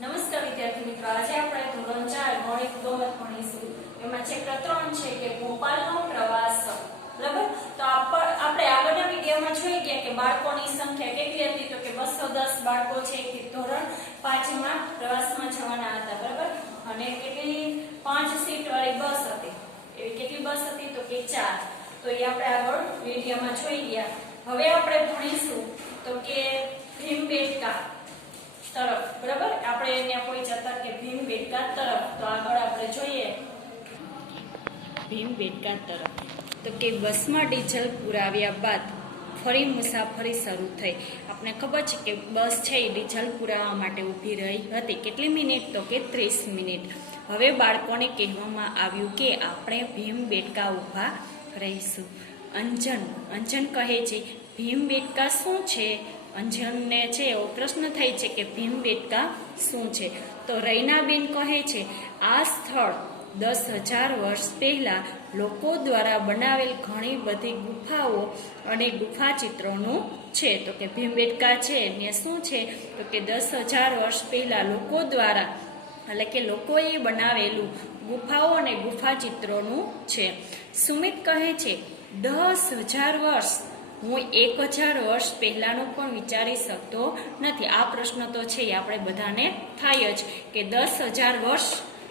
નમસ્કાર વિદ્યાર્થી મિત્રો, આજે આપણે ધોરણ 4 ગણિત ગમત ભણીશું. એમાં ચેપ્ટર 3 છે કે ભોપાલનો પ્રવાસ. બરાબર, તો આપણે આગળના વિડીયોમાં જોઈ ગયા કે બાળકોની સંખ્યા કેટલી હતી, તો કે 210 બાળકો છે કે ધોરણ 5 માં પ્રવાસમાં જવાના હતા. બરાબર, અને કેટલી 5 સીટ વાળી બસ હતી. એવી કેટલી બસ હતી, તો કે 4. તો એ આપણે આગળ વિડીયોમાં જોઈ ગયા. હવે આપણે ભણીશું તો કે ભીમબેટકા તરફ. બરાબર, આપણે એને કોઈ જતા કે ભીમબેટકા તરફ. તો આગળ આપણે જોઈએ ભીમબેટકા તરફ. તો કે બસમાં ડીઝલ પુરાવ્યા બાદ ફરી મુસાફરી શરૂ થઈ. આપણે ખબર છે કે બસ છે એ ડીઝલ પુરાવવા માટે ઊભી રહી હતી. કેટલી મિનિટ, તો કે 30 મિનિટ. હવે બાળકોને કહેવામાં આવ્યું કે આપણે ભીમબેટકા ઊભા રહીશું. અંજન કહે છે ભીમબેટકા શું છે? અંજનને છે એવો પ્રશ્ન થાય છે કે ભીમબેટકા શું છે? તો રૈનાબેન કહે છે આ સ્થળ 10,000 વર્ષ પહેલા લોકો દ્વારા બનાવેલ ઘણી બધી ગુફાઓ અને ગુફા ચિત્રોનું છે. તો કે ભીમબેટકા છે ને શું છે, તો કે 10,000 વર્ષ પહેલા લોકો દ્વારા, એટલે કે લોકોએ બનાવેલું ગુફાઓ અને ગુફા ચિત્રોનું છે. સુમિત કહે છે 10,000 વર્ષ, હું 1,000 વર્ષ પહેલાનું પણ વિચારી શકતો નથી. આ પ્રશ્ન તો છે એ આપણે બધાને થાય જ કે 10,000 વર્ષ,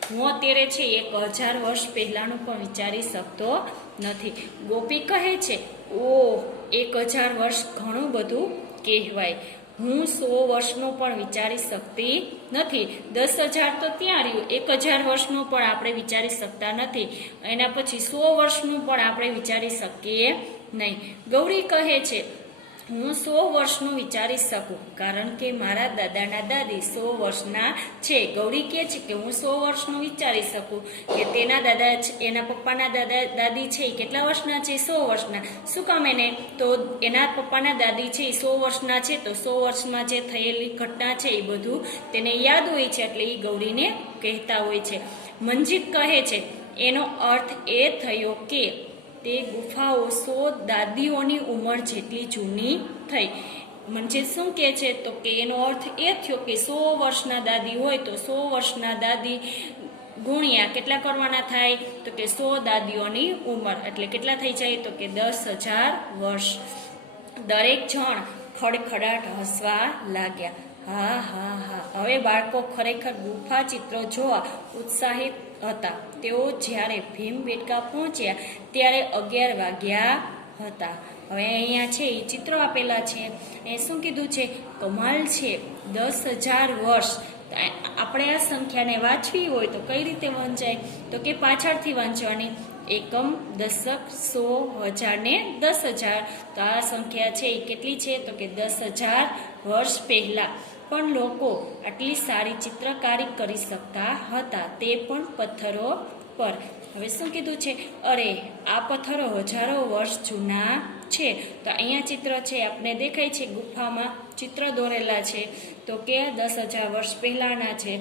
હું અત્યારે છે 1,000 વર્ષ પહેલાનું પણ વિચારી શકતો નથી. ગોપી કહે છે ઓહ, 1,000 વર્ષ ઘણું બધું કહેવાય. હું 100 વર્ષનું પણ વિચારી શકતી નથી. 10,000 તો ત્યાં રહ્યું, 1,000 વર્ષનું પણ આપણે વિચારી શકતા નથી. એના પછી 100 વર્ષનું પણ આપણે વિચારી શકીએ નહીં. ગૌરી કહે છે હું 100 વર્ષનું વિચારી શકું, કારણ કે મારા દાદાના દાદી 100 વર્ષના છે. ગૌરી કહે છે કે હું 100 વર્ષનું વિચારી શકું કે તેના દાદા, એના પપ્પાના દાદા દાદી છે એ કેટલા વર્ષના છે? 100 વર્ષના. શું કામ એને? તો એના પપ્પાના દાદી છે એ 100 વર્ષના છે, તો 100 વર્ષમાં જે થયેલી ઘટના છે એ બધું તેને યાદ હોય છે, એટલે એ ગૌરીને કહેતા હોય છે. મંજીત કહે છે એનો અર્થ એ થયો કે તે ગુફાઓ 100 દાદીઓની ઉંમર જેટલી જૂની થઈ. મંજીત શું કહે છે, તો કે એનો અર્થ એ થયો કે 100 વર્ષના દાદી હોય તો 100 વર્ષના દાદી ગુણ્યા કેટલા કરવાના થાય, તો કે 100 દાદીઓની ઉંમર, એટલે કેટલા થઈ જાય, તો કે 10,000 વર્ષ. દરેક જણ ખડખડાટ હસવા લાગ્યા. હા હા હા. હવે બાળકો ખરેખર ગુફા ચિત્રો જોવા ઉત્સાહિત હતા. તેઓ જ્યારે ભીમબેટકા પહોંચ્યા ત્યારે 11 વાગ્યા હતા. હવે અહીંયા છે એ ચિત્રો આપેલા છે. એ શું કીધું છે? કમાલ છે, 10,000 વર્ષ. આપણે આ સંખ્યાને વાંચવી હોય તો કઈ રીતે વંચાય, તો કે પાછળથી વાંચવાની. એકમ, દશક, 100, 1000 ને 10,000. તો આ સંખ્યા છે એ કેટલી છે, તો કે 10,000 વર્ષ પહેલા પણ લોકો આટલી સારી ચિત્રકારી કરી શકતા હતા, તે પણ પથ્થરો પર. હવે શું કીધું છે? અરે આ પથ્થરો હજારો વર્ષ જૂના છે. તો અહીંયા ચિત્ર છે આપણે દેખાય છે, ગુફામાં ચિત્ર દોરેલા છે, તો કે 10,000 વર્ષ પહેલાના છે.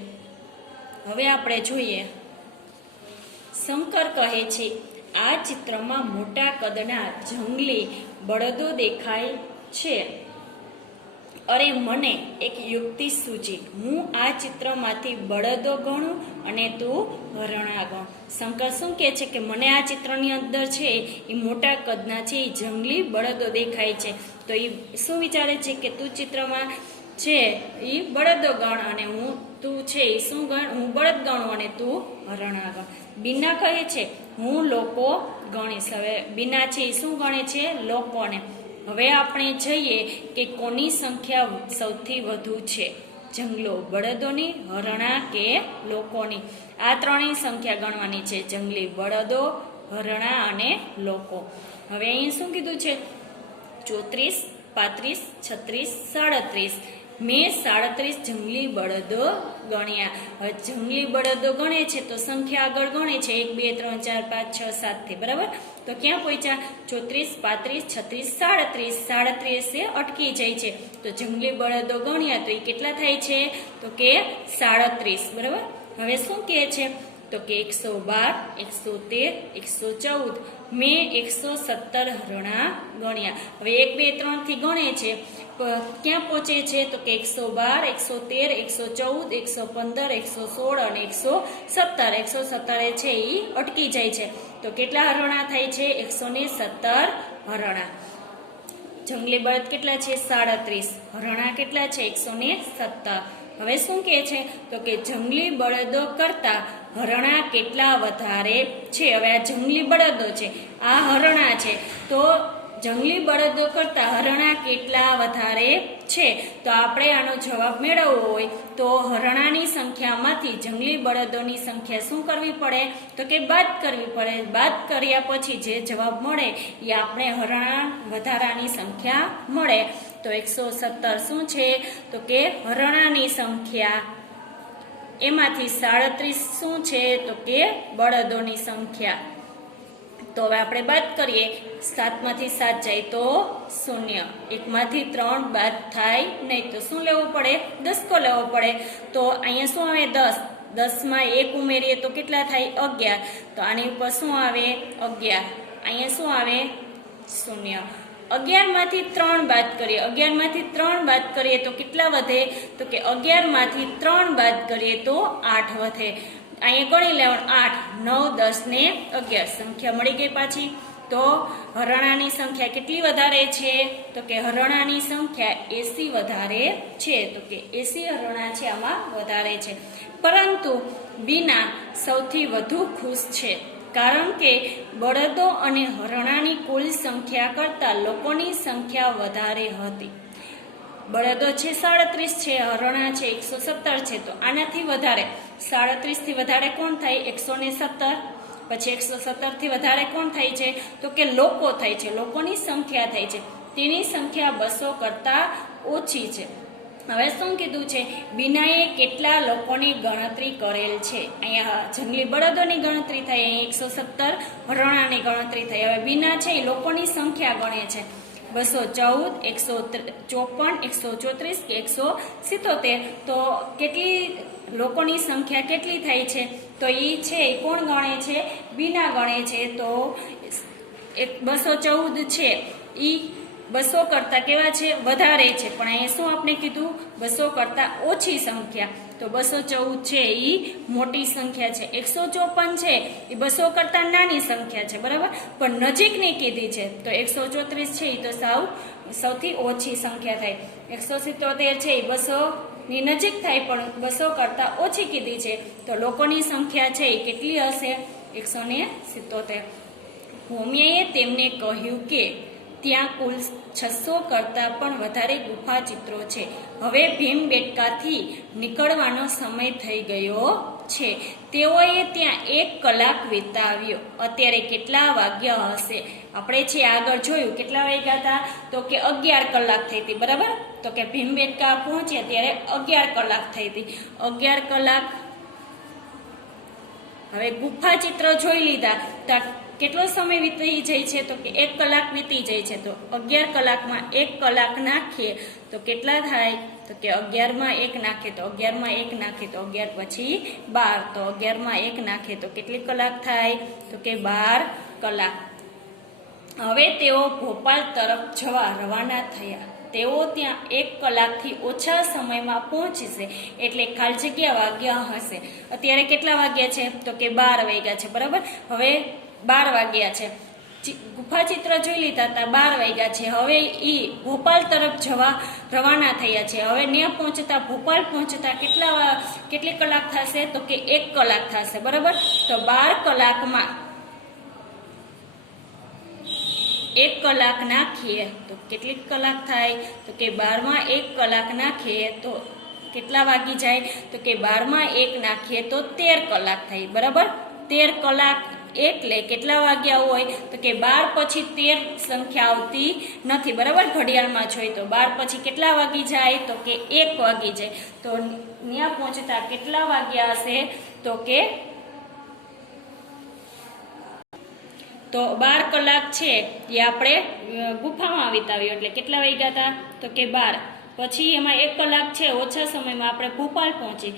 હવે આપણે જોઈએ, શંકર કહે છે આ ચિત્રમાં મોટા કદના જંગલી બળદો દેખાય છે. અરે મને એક યુક્તિ સૂચી, હું આ ચિત્રમાંથી બળદો ગણું અને તું હરણા ગણ. શંકર શું કહે છે કે મને આ ચિત્રની અંદર છે એ મોટા કદના છે એ જંગલી બળદો દેખાય છે. તો એ શું વિચારે છે કે તું ચિત્રમાં છે એ બળદો ગણ અને તું છે એ શું ગણ, હું બળદ ગણું અને તું હરણા ગણ. બીના કહે છે હું લોકો ગણીશ. હવે બીના છે એ શું ગણે છે? લોકોને. હવે આપણે જોઈએ કે કોની સંખ્યા સૌથી વધુ છે, જંગલો બળદોની, હરણા કે લોકોની? આ ત્રણેય સંખ્યા ગણવાની છે, જંગલી બળદો, હરણા અને લોકો. હવે અહીં શું કીધું છે? 34, 35, 36, 37. મેં 37 જંગલી બળદો ગણ્યા. હવે જંગલી બળદો ગણે છે તો સંખ્યા આગળ ગણે છે 1, 2, 3, 4, 5, 6, 7 થી. બરાબર, તો ક્યાં પહોંચ્યા? 34, 35, 36, 37 એ અટકી જાય છે. તો જંગલી બળદો ગણ્યા તો એ કેટલા થાય છે? તો કે 37. બરાબર. હવે શું કહે છે? તો કે 112, 113, 114, મેં 117 હરણા ગણ્યા. હવે 1, 2, 3 થી ગણે છે, ક્યાં પહોંચે છે તો કે 112, 113, 114, 115, 116 અને 117. 117 છે એ અટકી જાય છે. તો કેટલા હરણા થાય છે? 117 હરણા. જંગલી બળદ કેટલા છે? 37. હરણા કેટલા છે? 117. હવે શું કહે છે તો કે જંગલી બળદો કરતા હરણા કેટલા વધારે છે. હવે આ જંગલી બળદો છે, આ હરણા છે, તો જંગલી બળદો કરતા હરણા કેટલા વધારે છે. તો આપણે આનો જવાબ મેળવવો હોય તો હરણાની સંખ્યામાંથી જંગલી બળદોની સંખ્યા શું કરવી પડે તો કે બાદ કરવી પડે. બાદ કર્યા પછી જે જવાબ મળે એ આપણે હરણા વધારાની સંખ્યા મળે. તો 117 શું છે તો કે હરણાની સંખ્યા. એમાંથી 37 શું છે તો કે બળદોની સંખ્યા. તો હવે આપણે બાદ કરીએ. 7 માંથી 7 જાય તો 0. 1 માંથી 3 બાદ થાય નહીં તો શું લેવું પડે? દસકો લેવો પડે. તો અહીંયા શું આવે? 10. 10 માં 1 ઉમેરીએ તો કેટલા થાય? 11. તો આની ઉપર શું આવે? 11. અહીંયા શું આવે? 0. 11 માંથી 3 બાદ કરીએ. 11 માંથી 3 બાદ કરીએ તો કેટલા વધે તો કે 11 માંથી 3 બાદ કરીએ તો 8 વધે. અહીંયા ગણી લેવાનું 8, 9, 10 ને 11 સંખ્યા મળી ગઈ પાછી. તો હરણાની સંખ્યા કેટલી વધારે છે તો કે હરણાની સંખ્યા 80 વધારે છે. તો કે 80 હરણા છે, આમાં વધારે છે. પરંતુ બીના સૌથી વધુ ખુશ છે, કારણ કે બળદો અને હરણાની કુલ સંખ્યા કરતા લોકોની સંખ્યા વધારે હતી. બળદો છે 37 છે, હરણા છે 117 છે. તો આનાથી વધારે 37 થી વધારે કોણ થાય? 117. પછી 117 થી વધારે કોણ થાય છે તો કે લોકો થાય છે, લોકોની સંખ્યા થાય છે. તેની સંખ્યા 200 કરતા ઓછી છે. હવે શું કીધું છે? બીનાએ કેટલા લોકોની ગણતરી કરેલ છે. અહીંયા જંગલી બળદોની ગણતરી થઈ, અહીંયા 117 હરણાની ગણતરી થઈ. હવે બીના છે એ લોકોની સંખ્યા ગણે છે. 214, 154, 134 કે 177. તો કેટલી લોકોની સંખ્યા કેટલી થાય છે તો એ છે કોણ ગણે છે? બીના ગણે છે. તો 214 છે એ 200 કરતા કેવા છે? વધારે છે. પણ અહીંયા શું આપણે કીધું? 200 કરતા ઓછી સંખ્યા. તો 214 છે એ મોટી સંખ્યા છે. 154 છે એ 200 કરતા નાની સંખ્યા છે, બરાબર, પણ નજીકની કીધી છે. તો 134 છે એ તો સૌથી ઓછી સંખ્યા થાય. 177 છે એ 200 ની નજીક થાય પણ 200 કરતા ઓછી કીધી છે. તો લોકોની સંખ્યા છે એ કેટલી હશે? 177. ભૂમિયાએ તેમને કહ્યું કે ત્યાં કુલ 600 કરતા પણ વધારે ગુફા ચિત્રો છે. હવે ભીમબેટકાથી નીકળવાનો સમય થઈ ગયો છે. તેઓએ ત્યાં 1 કલાક વિતાવ્યો. અત્યારે કેટલા વાગ્યા હશે? આપણે છે આગળ જોયું કેટલા વાગ્યા હતા તો કે 11 કલાક થઈ હતી, બરાબર. તો કે ભીમબેટકા પહોંચ્યા ત્યારે 11 કલાક થઈ હતી. 11 કલાક. હવે ગુફા ચિત્ર જોઈ લીધા તો કેટલો સમય વીતી જાય છે તો કે 1 કલાક વીતી જાય છે. તો 11 કલાકમાં 1 કલાક નાખીએ તો કેટલા થાય તો કે 11 માં 1 નાખીએ તો 11 માં 1 નાખીએ તો 11 પછી 12. તો 11 માં 1 નાખીએ તો કેટલી કલાક થાય તો કે 12 કલાક. હવે તેઓ ભોપાલ તરફ જવા રવાના થયા. તેઓ ત્યાં 1 કલાકથી ઓછા સમયમાં પહોંચશે, એટલે ખાલી જગ્યા વાગ્યા હશે. અત્યારે કેટલા વાગ્યા છે તો કે 12 વાગ્યા છે, બરાબર. હવે 12 વાગ્યા છે. ગુફા ચિત્ર જોઈ લીધા હતા, 12 વાગ્યા છે. હવે એ ભોપાલ તરફ જવા રવાના થયા છે. હવે ત્યાં પહોંચતા, ભોપાલ પહોંચતા કેટલી કલાક થશે તો કે 1 કલાક થશે, બરાબર. તો 12 કલાકમાં 1 કલાક નાખીએ તો કેટલી કલાક થાય તો કે 12 માં 1 કલાક નાખીએ તો કેટલા વાગી જાય તો કે 12 માં 1 નાખીએ તો 13 કલાક થાય, બરાબર. 13 કલાક એટલે કેટલા વાગ્યા હોય તો કે 12 પછી 13 સંખ્યા આવતી નથી, બરાબર. ઘડિયાળમાં જોઈએ તો 12 પછી કેટલા વાગી જાય તો કે 1 વાગી જાય. તો ત્યાં પહોંચતા કેટલા વાગ્યા હશે તો કે 12 કલાક છે એ આપણે ગુફામાં વિતાવ્યો. એટલે કેટલા વાગ્યા હતા તો કે 12. પછી એમાં 1 કલાક છે ઓછા સમયમાં આપણે ભોપાલ પહોંચી,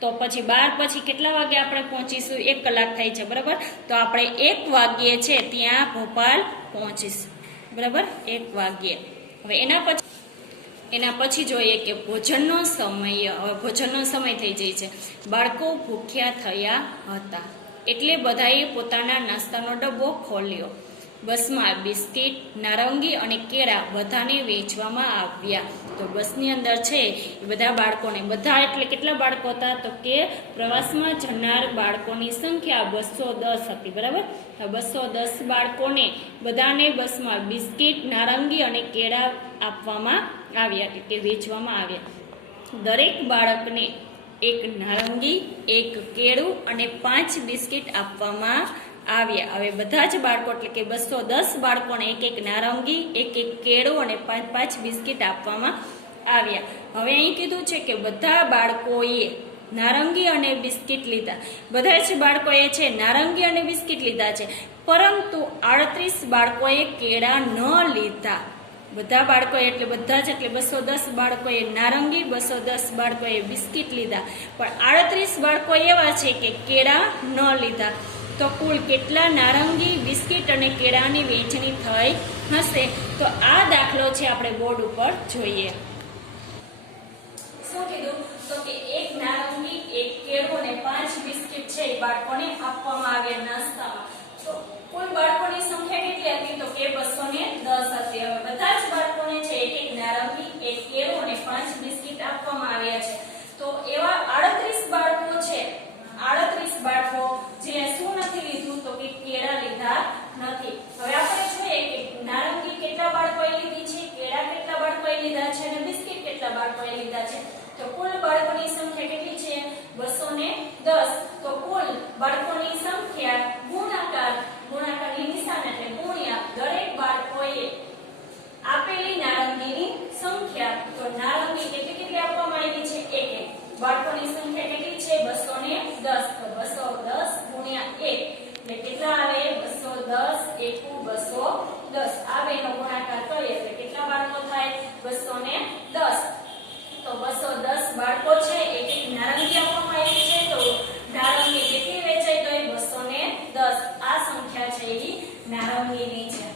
તો પછી 12 પછી કેટલા વાગે આપણે પહોંચીશું? 1 કલાક થાય છે, બરાબર. તો આપણે 1 વાગ્યે છે ત્યાં ભોપાલ પહોંચીશું, બરાબર, 1 વાગ્યે. હવે એના પછી જોઈએ કે ભોજનનો સમય. હવે ભોજનનો સમય થઈ જાય છે. બાળકો ભૂખ્યા થયા હતા એટલે બધાએ પોતાના નાસ્તાનો ડબ્બો ખોલ્યો. બસમાં બિસ્કિટ, નારંગી અને કેળા બધાને વેચવામાં આવ્યા. તો બસની અંદર છે એ બધા બાળકોને, બધા એટલે કેટલા બાળકો હતા? તો કે પ્રવાસમાં જનાર બાળકોની સંખ્યા 210 હતી, બરાબર. 210 બાળકોને બધાને બસમાં બિસ્કિટ, નારંગી અને કેળા આપવામાં આવ્યા, એટલે કે વેચવામાં આવ્યા. દરેક બાળકને 1 નારંગી, 1 કેળું અને 5 બિસ્કિટ આપવામાં આવ્યા. હવે બધા જ બાળકો એટલે કે 210 બાળકોને 1 નારંગી, 1 કેળું અને 5 બિસ્કિટ આપવામાં આવ્યા. હવે અહીં કીધું છે કે બધા બાળકોએ નારંગી અને બિસ્કિટ લીધા. બધા જ બાળકોએ છે નારંગી અને બિસ્કિટ લીધા છે, પરંતુ 38 બાળકોએ કેળા ન લીધા. બધા બાળકોએ એટલે બધા જ એટલે 210 બાળકોએ નારંગી, 210 બાળકોએ બિસ્કિટ લીધા, પણ 38 બાળકો એવા છે કે કેળા ન લીધા. તો કુલ કેટલા નારંગી, બિસ્કિટ અને કેળાની વહેંચણી થઈ હશે? તો આ દાખલો છે આપણે બોર્ડ ઉપર જોઈએ. શું કીધું? તો કે 1 નારંગી, 1 કેળું અને 5 બિસ્કિટ છે એ બાળકોને આપવામાં આવ્યા નાસ્તામાં. તો કુલ બાળકોની સંખ્યા કેટલી હતી? તો કે 210 હતી. હવે બધા જ બાળકોને છે 1 નારંગી, 1 કેળું અને 5 બિસ્કિટ આપવામાં આવ્યા છે. તો એવા 38 બાળકો છે, 38 બાળકો જે શું નથી લીધું? તો કે કેળા લીધા નથી. હવે આપણે જોઈએ કે નારંગી કેટલા બાળકોએ લીધી છે, કેળા કેટલા બાળકોએ લીધા છે અને બિસ્કિટ કેટલા બાળકોએ લીધા છે. તો કુલ બાળકોની સંખ્યા કેટલી છે? 210. તો કુલ બાળકોની સંખ્યા ગુણાકારની નિશાન એટલે ગુણ્યા દરેક બાળકોએ આપેલી નારંગીની સંખ્યા. તો નારંગી કેટલી આપવામાં આવી છે? 1. બાળકોની સંખ્યા કેટલી છે? 210. તો 210 ગુણ્યા 1 એટલે કેટલા આવે? 210 * 210. આ બેનો ગુણાકાર કરીએ એટલે કેટલા બાળકો થાય? 210. તો 210 બાળકો છે, 1 નારંગી આપવામાં આવી છે. તો નારંગી કેટલી વેચાઈ ગઈ? 210. આ સંખ્યા છે એ નારંગીની છે.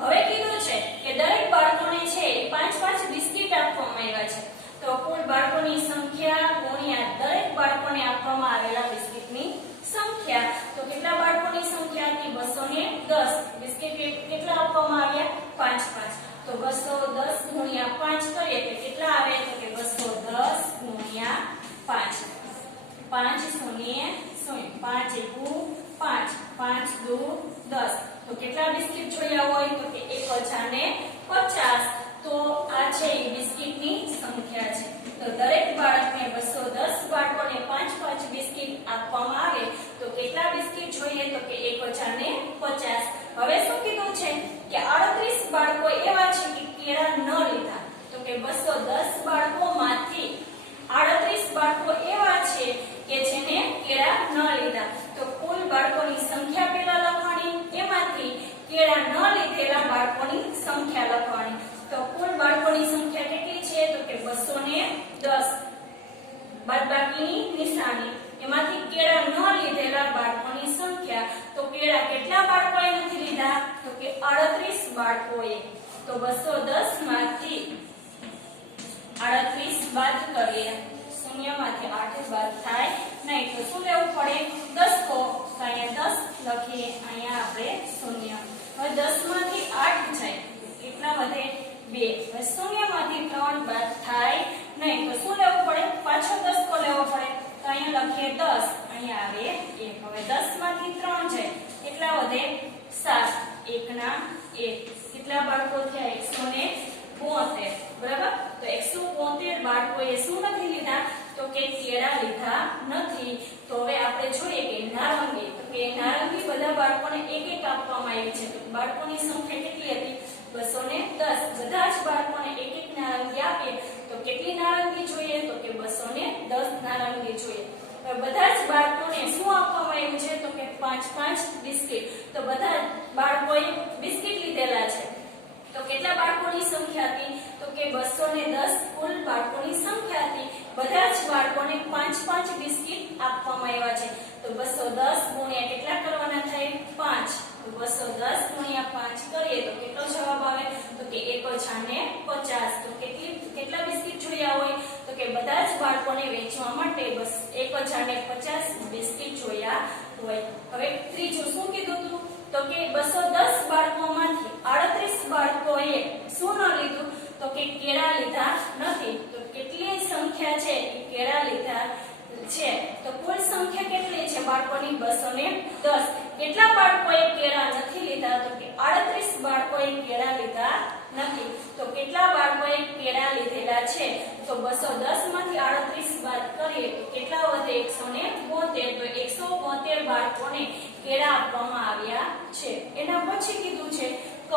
હવે કીધું છે કે દરેક બાળકોને છે 5 બિસ્કિટ આપવામાં આવ્યા છે. તો કુલ બાળકોની સંખ્યા ગુણ્યા દરેક બાળકોને આપવામાં આવેલા બિસ્કિટની સંખ્યા. તો કેટલા બાળકોની સંખ્યા હતી? 210. બિસ્કિટ કેટલા આપવામાં આવ્યા? 5. તો 210 ગુણ્યા 5 કરીએ તો કેટલા આવે? તો કે 210 ગુણ્યા 5. 5 0 0 5 * 5 5 * 2 10. તો કેટલા બિસ્કિટ જોયા હોય? તો કે 1050. તો આ છે બિસ્કિટની સંખ્યા છે. તો દરેક બાળકને 210 બાળકોને 5 બિસ્કિટ આપવામાં આવે તો કેટલા બિસ્કિટ જોઈએ? તો કે 1050. હવે શું કીધું છે કે 38 બાળકો એવા છે કે કેળા ન લીધા. તો કે 210 બાળકોમાંથી 38 બાળકો એવા છે કે જેને કેળા ન લીધા. તો કુલ બાળકોની સંખ્યા પહેલા લખવાની, એમાંથી કેળા ન લીધેલા બાળકોની સંખ્યા લખવાની. તો કુલ બાળકોની સંખ્યા કેટલી છે? તો કે 210. બાદબાકીની નિશાની, એમાંથી કેળા ન લીધેલા બાળકોની સંખ્યા. તો કેળા કેટલા બાળકોએ નથી લીધા? તો કે 38 બાળકોએ. તો 210 માંથી 38 બાદ કરીએ, શૂન્યમાંથી 8 બાદ થાય નહીં. તો શું લેવું પડે? 10 તો અહીંયા 10 લખીએ, અહીંયા આપણે શૂન્ય. હવે 10 માંથી 8 જાય કેટલા વધે? 2. હવે શૂન્યમાંથી 3 બાદ થાય નહીં. તો શું લેવું પડે? પાછો 10 તો લેવો પડે. તો અહીંયા લખીએ 10, અહીંયા આવે 1. હવે 10 માંથી 3 જાય કેટલા વધે? 7. 1 ના 1. કેટલા બાળકો થયા? 172. બરાબર. તો 172 બાળકોએ શું નથી લીધા? તો કે કેળા લીધા નથી. તો હવે આપણે જોઈએ કે નારંગી. તો કે નારંગી બધા બાળકોને 1 આપવામાં આવી છે. તો બાળકોની સંખ્યા કેટલી હતી? 210. બધા જ બાળકોને 1 નારંગી આપીએ તો કેટલી નારંગી જોઈએ? તો કે 210 નારંગી જોઈએ. બધા જ બાળકોને શું આપવામાં આવ્યું છે? તો કે 5 બિસ્કિટ. તો બધા બાળકોએ બિસ્કિટ લીધેલા છે. તો કેટલા બાળકોની સંખ્યા હતી? તો કે 210 કુલ બાળકોની સંખ્યા હતી. બધા જ બાળકોને 5-5 બિસ્કિટ આપવામાં આવ્યા છે. તો 210 ગુણ્યા કેટલા કરવાના થાય? 5. તો 210 ગુણ્યા 5 કરીએ તો કેટલો જવાબ આવે? તો કે 1050. તો કેટલા બિસ્કિટ જોયા હોય? તો કે બધા જ બાળકોને વેચવા માટે બસ 1050 બિસ્કિટ જોયા હોય. હવે ત્રીજું શું કીધું હતું? તો કે 210 બાળકોમાંથી 38 બાળકોએ શું ન લીધું? તો કે કેળા લીધા નથી. તો કેટલી સંખ્યા છે કે કેળા લીધા છે? તો કુલ સંખ્યા કેટલી છે બાળકોની? 210. કેટલા બાળકોએ કેળા નથી લીધા? તો કે 38 બાળકોએ કેળા લીધા નથી. તો કેટલા બાળકોએ કેળા લીધેલા છે? તો 210 માંથી 38 બાદ કરીએ તો કેટલા વધે? 172. તો 172 બાળકોને કેળા આપવામાં આવ્યા છે. એના પછી કીધું છે ક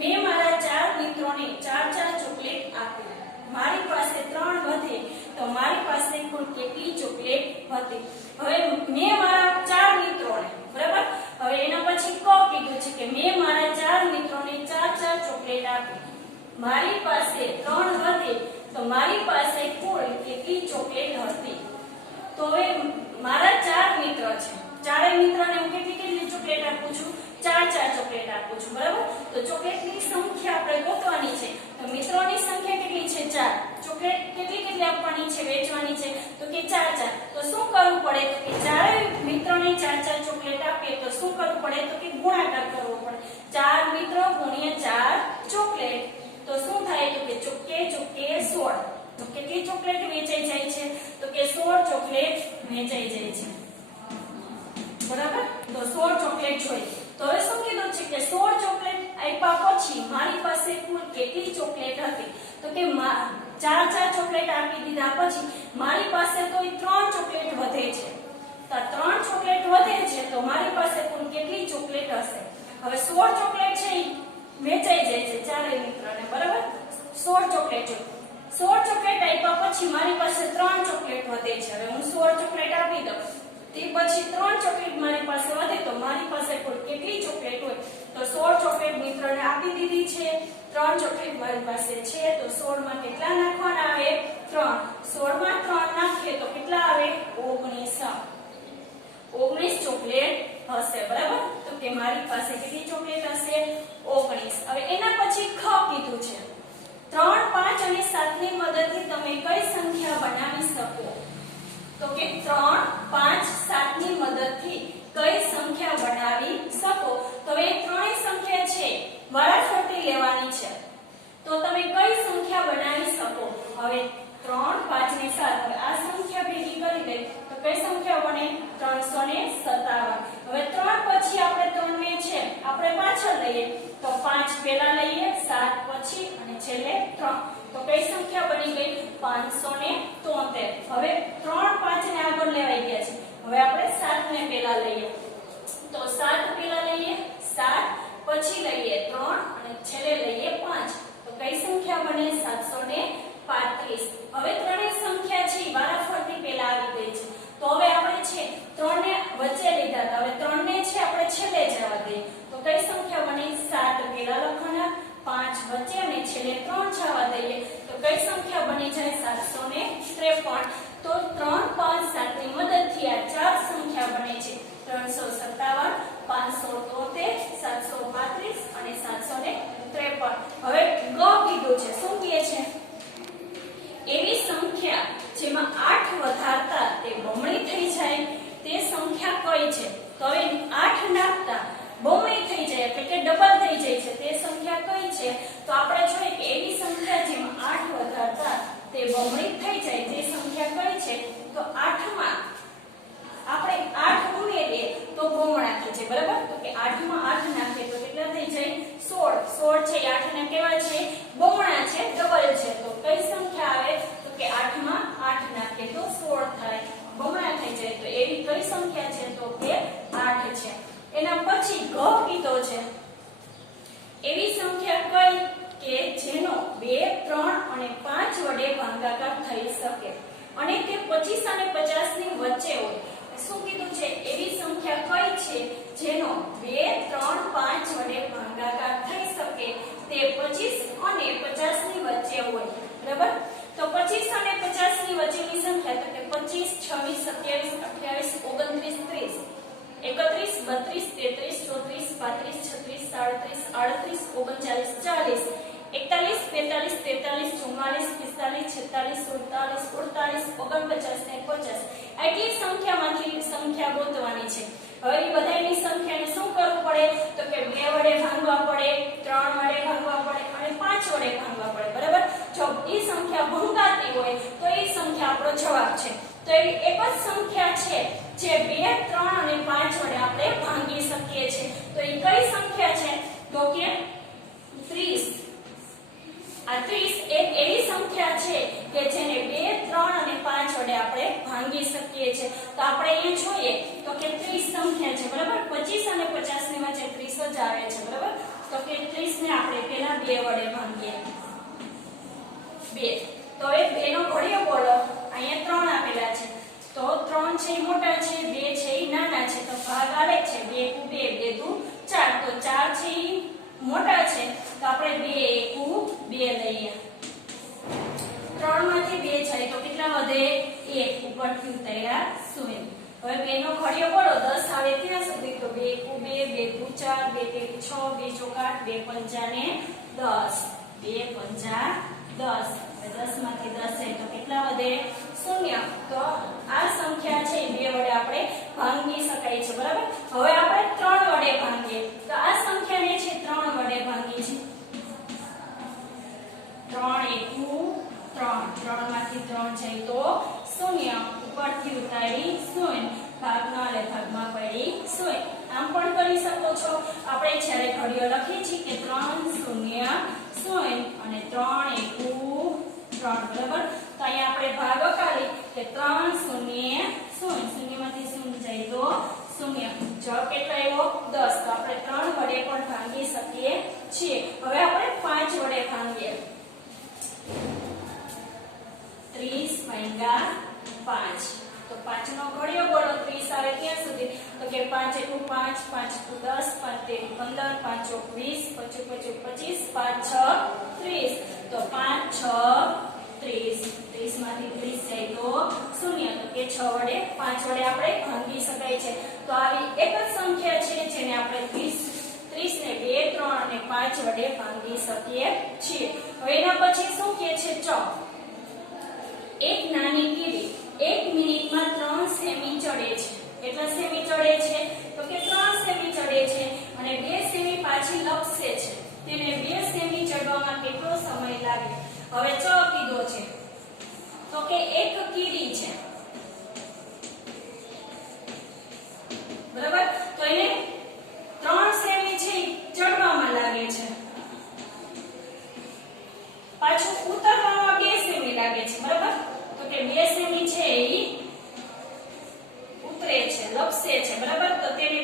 મેં મારા 4 મિત્રોને 4 ચોકલેટ આપી. મારી પાસે 3 વધે તો મારી પાસે કુલ કેટલી ચોકલેટ હતી? હવે મેં મારા 4 મિત્રોને, બરાબર, હવે એના પછી ક કીધું છે કે મેં મારા 4 મિત્રોને 4 ચોકલેટ આપી. મારી પાસે 3 વધે તો મારી પાસે કુલ કેટલી ચોકલેટ હતી? તો હવે મારા 4 મિત્ર છે. ચારેય મિત્રોને હું કેટલી ચોકલેટ આપું છું? 4 ચોકલેટ આપું છું, બરાબર. તો ચોકલેટની સંખ્યા આપણે ગોતવાની છે. તો મિત્રોની સંખ્યા કેટલી છે? 4. ચોકલેટ કેટલી આપવાની છે, વેચવાની છે? તો કે 4. તો શું કરવું પડે? તો કે ચારેય મિત્રોને 4 ચોકલેટ આપીએ તો શું કરવું પડે? તો કે ગુણાકાર કરવો પડે. 4 મિત્રો ગુણ્યા 4 ચોકલેટ. તો શું થાય? તો કે ચોકે 16. તો કેટલી ચોકલેટ વેચાઈ જાય છે? તો કે 16 ચોકલેટ વેચાઈ જાય છે, બરાબર. તો 16 ચોકલેટ જોઈએ. તો હવે શું કીધું છે કે 16 ચોકલેટ આપ્યા પછી મારી પાસે કુલ કેટલી ચોકલેટ હતી? તો કે 4 ચોકલેટ આપી દીધા પછી મારી પાસે તો 3 ચોકલેટ વધે છે. તો 3 ચોકલેટ વધે છે તો મારી પાસે કુલ કેટલી ચોકલેટ હશે? હવે 16 ચોકલેટ છે વેચાઈ જાય છે ચારેય મિત્રોને, બરાબર. 16 ચોકલેટ 16 ચોકલેટ આપ્યા પછી મારી પાસે 3 ચોકલેટ વધે છે. હવે હું 16 ચોકલેટ આપી દઉં તે પછી 3 ચોકલેટ મારી પાસે વધે તો મારી પાસે કુલ કેટલી ચોકલેટ હોય? તો 16 ચોકલેટ મિત્રોને આપી દીધી છે. 3 ચોકલેટ મારી પાસે છે. તો 16 માં કેટલા નાખવાના આવે? 3. 16 માં 3 નાખીએ તો કેટલા આવે? 19. 19 ચોકલેટ હશે, બરાબર. તો કે મારી પાસે કેટલી ચોકલેટ હશે? 19. હવે એના પછી ખ કીધું છે 3, 5 અને 7 ની મદદથી તમે કઈ સંખ્યા બનાવી શકો? તો કે 3, 5, 7 ની મદદથી કઈ સંખ્યા બનાવી શકો? તો એ ત્રણેય સંખ્યા છે વારાફરતી લેવાની છે. તો તમે કઈ સંખ્યા બનાવી શકો? હવે 3, 5 ને 7. હવે આ સંખ્યા ભેગી કરી દે તો કઈ સંખ્યા બને? 357. હવે 3 પછી આપણે 3 ને છે આપણે પાછળ લઈએ તો 5 પહેલા લઈએ, 7 પછી અને છેલ્લે 3. તો કઈ સંખ્યા બની ગઈ? 573. હવે 3, 5 ને આગળ લેવાઈ ગયા છે. હવે આપણે 7 ને પહેલા લઈએ તો 7 પહેલા લઈએ, 7 પછી લઈએ 3 અને છેલ્લે લઈએ 5. તો કઈ સંખ્યા બને? 735. હવે ત્રણેય સંખ્યા છે વારાફરતી પહેલા આવી ગઈ છે. તો હવે આપણે છે 3 ને વચ્ચે લીધા હતા, હવે 3 ને છે આપણે છેલ્લે જવા દઈએ તો કઈ સંખ્યા બની? 7 પહેલા લખવાના, 5 વચ્ચે અને છેલ્લે 3 જવા દઈએ તો કઈ સંખ્યા બની જાય? 753. તો 3, 5, 7 ની મદદથી આ ચાર સંખ્યા બને છે 357, 573, 735 અને 753. હવે ગ કીધું છે. શું કહે છે? એવી સંખ્યા જેમાં 8 વધારતા તે બમણી થઈ જાય તે સંખ્યા કઈ છે? તો હવે 8 નાખતા બમણી થઈ જાય એટલે કે ડબલ થઈ જાય છે તે સંખ્યા કઈ છે? તો આપણે જોઈએ કે એવી સંખ્યા જેમાં 8 વધારતા તે બમણી થઈ જાય તે સંખ્યા કઈ છે? તો 8 માં આપણે 8 ઉમેરીએ તો બમણા થઈ જાય, બરાબર. તો કે 8 માં 8 નાખીએ તો કેટલા થઈ જાય? 16. 16 છે 8 ને કેવા છે? બમણા છે, ડબલ છે. તો કઈ સંખ્યા આવે? તો કે 8 માં 8 નાખીએ તો 16 થાય, બમણા થઈ જાય. તો એવી કઈ સંખ્યા છે? તો કે 8 છે. એના પછી ઘ કીધો છે એવી સંખ્યા કઈ કે જેનો 2, 3 અને 5 વડે ભાગાકાર થઈ શકે અને તે 25 અને 50 ની વચ્ચે હોય. શું કીધું છે? એવી સંખ્યા કઈ છે જેનો 2, 3, 5 વડે ભાગાકાર થઈ શકે તે 25 અને 50 ની વચ્ચે હોય બરાબર તો 25 અને 50 ની વચ્ચેની સંખ્યા તો કે 25 26 27 28 29 30 31 32 33 34 35 36 37 38 39 40 41 42 43 44 45 46 47 48 49 ને 50 આટલી સંખ્યામાંથી સંખ્યા ગોતવાની છે હવે એ બધાની સંખ્યાને શું કરવું પડે તો કે 2 વડે ભાગવા પડે 3 વડે ભાગવા પડે અને 5 વડે ભાગવા પડે બરાબર જો એ સંખ્યા ભંગાતી હોય તો એ સંખ્યા આપણો જવાબ છે તો એવી એક જ સંખ્યા છે જે 2 3 અને 5 વડે આપણે ભાંગી શકીએ છીએ તો એ કઈ સંખ્યા છે તો કે 30 આ 30 એક એવી સંખ્યા છે કે જેને 2 3 અને 5 વડે આપણે ભાંગી શકીએ છીએ તો આપણે અહીં જોઈએ તો કે 30 સંખ્યા છે બરાબર 25 અને 50 ની વચ્ચે 30 જ આવે છે બરાબર તો કે 30 ને આપણે પહેલા 2 વડે ભાંગીએ 2 તો એ 2 નો ઘડિયો બોલો અહીંયા 3 આપેલા છે તો 3 છે એ મોટા છે 2 છે એ નાના છે તો ભાગ આવે છે 2 * 2 2 * 4 તો 4 છે એ મોટા છે તો આપણે 2 * 2 લઈએ 3 માંથી 2 જાય તો કેટલા વધે 1 ઉપરથી ઉતાર્યા 0 હવે 2 નો ઘડિયો બોલો 10 આવે ત્યાં સુધી તો 2 * 2 2 * 4 2 * 6 2 * 8 2 5 ને 10 2 5 10 10 માંથી 10 જાય તો કેટલા વધે 0 તો આ સંખ્યા છે 2 વડે આપણે ભાંગી શકાય છે બરાબર હવે આપણે 3 વડે ભાંગીએ તો આ સંખ્યાને છે 3 વડે ભાંગી છે 3 * 3 3 માંથી 3 જાય તો 0 ઉપરથી ઉતારી 0 ભાગમાં લે ભાગમાં પડી 0 આમ પણ કરી શકો છો આપણે જ્યારે ઘડિયો લખીએ છીએ કે 3 0 0 અને 3 * 3 બરાબર તો અહીંયા આપણે ભાગ કાઢી કે 3 0 0 0 માંથી 0 જાય તો 0 જવાબ કેટલો આવ્યો 10 તો આપણે 3 વડે પણ ભાંગી શકીએ છીએ હવે આપણે 5 વડે ભાંગીએ 30 * 5 તો 5 નો ઘડિયો બોલો 30 આવે ત્યાં સુધી તો કે 5 * 5 5 * 10 5 * 15 5 * 20 25 25 5 6 30 તો 5 6 30 30 માંથી 30 જાય તો 0 તો કે 6 વડે 5 વડે આપણે ભાંગી શકાય છે તો આવી એક જ સંખ્યા છે જેને આપણે 30 ને 2 3 અને 5 વડે ભાંગી શકીએ છીએ હવે એના પછી શું કહે છે ચો એક નાની કીડી 1 મિનિટમાં 3 સેમી ચડે છે કેટલા સેમી ચડે છે તો કે 3 સેમી ચડે છે અને 2 સેમી પાછી લપસે છે તેને 2 સેમી ચડવામાં કેટલો સમય લાગે હવે ચ કીધો છે તો કે એક કીડી છે બરાબર તો એને 3 સેમી છે ચડવામાં લાગે છે પાછું ઉતરવામાં 2 સેમી લાગે છે બરાબર તો કે 2 સેમી છે એ ઉતરે છે લપસે છે બરાબર તો તેને